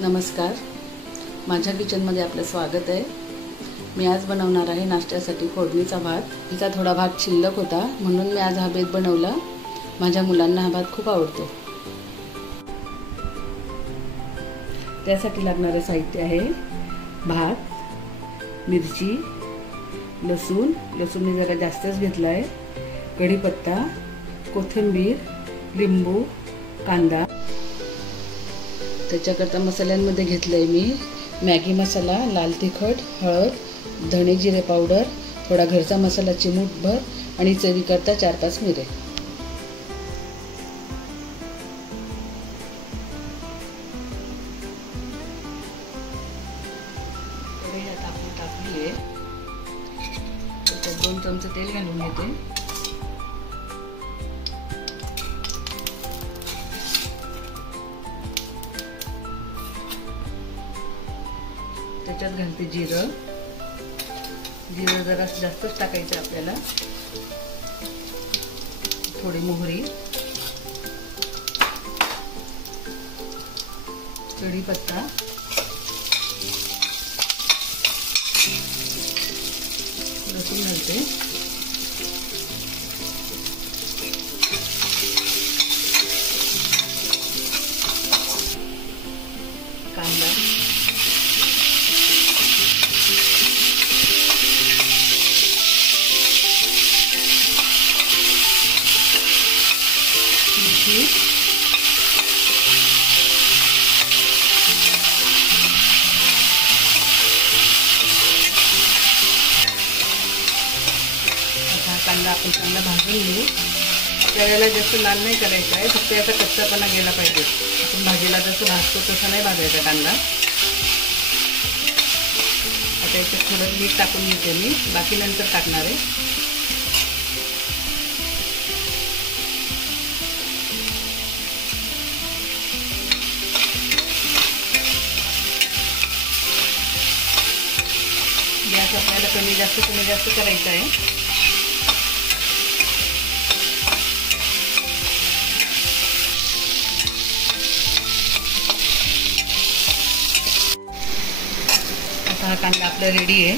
नमस्कार, माझ्या किचनमध्ये आपलं स्वागत आहे। मी आज बनवणार आहे नाश्त्यासाठी फोडणीचा भात। तिचा थोडा भात शिल्लक होता म्हणून मी आज हा बेत बनवला। माझ्या मुलांना हा भात खूप आवडतो। त्यासाठी लागणारे साहित्य आहे भात, मिरची, लसूण मी जरा जास्तच घेतला आहे, कढीपत्ता, कोथिंबीर, लिंबू, कांदा। त्याच्याकरता मसाल्यांमध्ये घेतलंय मी मॅगी मसाला, लाल तिखट, हळद, धणे जिरे पावडर, थोडा घरचा मसाला चिमूटभर आणि चवीकरता 4-5 मिरे। कढई आता आपण टाकली आहे, त्याच्यात 2 चमचे तेल घालून घेते। त्याच्यात घालते जिरं जरा जास्तच टाकायचं आपल्याला, थोडी मोहरी, कढीपत्ता, लसूण घालते, कांदा, कांदा आपण चांगला भाजून घेऊ। त्यावेळेला जास्त लाल नाही करायचा आहे, फक्त याचा कच्चापणा गेला पाहिजे। आपण भाजीला जसं भाजतो तसं नाही भाजायचा कांदा। आता याच्यात थोडं मीठ टाकून घेते मी, बाकी नंतर टाकणार आहे। गॅस आपल्याला कमी जास्त करायचा आहे। हा कांदा आपला रेडी आहे।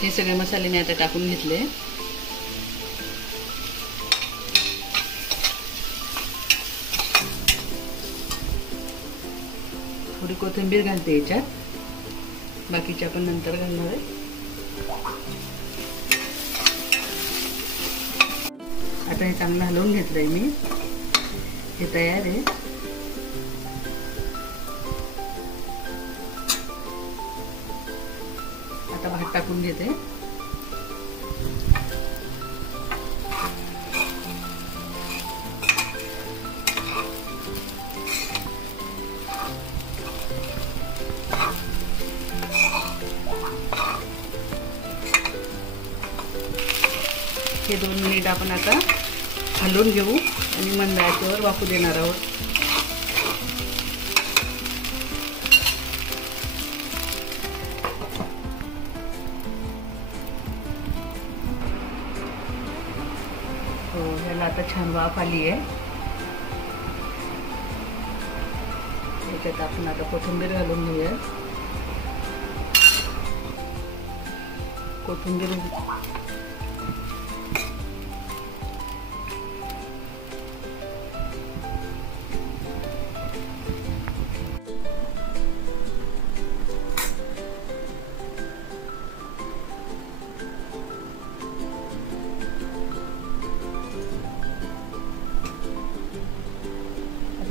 हे सगळे मसाले मी आता टाकून घेतले। थोडी कोथिंबीर घालते याच्यात, बाकीचे आपण नंतर घालणार आहे। आता हे चांगलं हलवून घेतलंय मी, हे तयार आहे। आता भात टाकून घेते। हे 2 मिनिट आपण आता हलवून घेऊ आणि मंद आचेवर वाफू देणार आहोत। हो, ह्याला आता छान वाफ आली आहे। याच्यात आपण आता कोथिंबीर घालून घेऊया। कोथिंबीर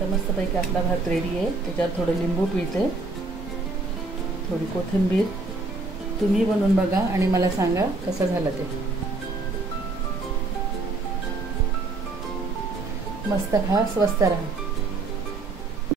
मस्तपैकी आपला भात रेडी आहे। त्याच्यात थोडं लिंबू पिळते, थोडी कोथिंबीर। तुम्ही बनवून बघा आणि मला सांगा कसं झालं ते। मस्त खा, स्वस्त राहा।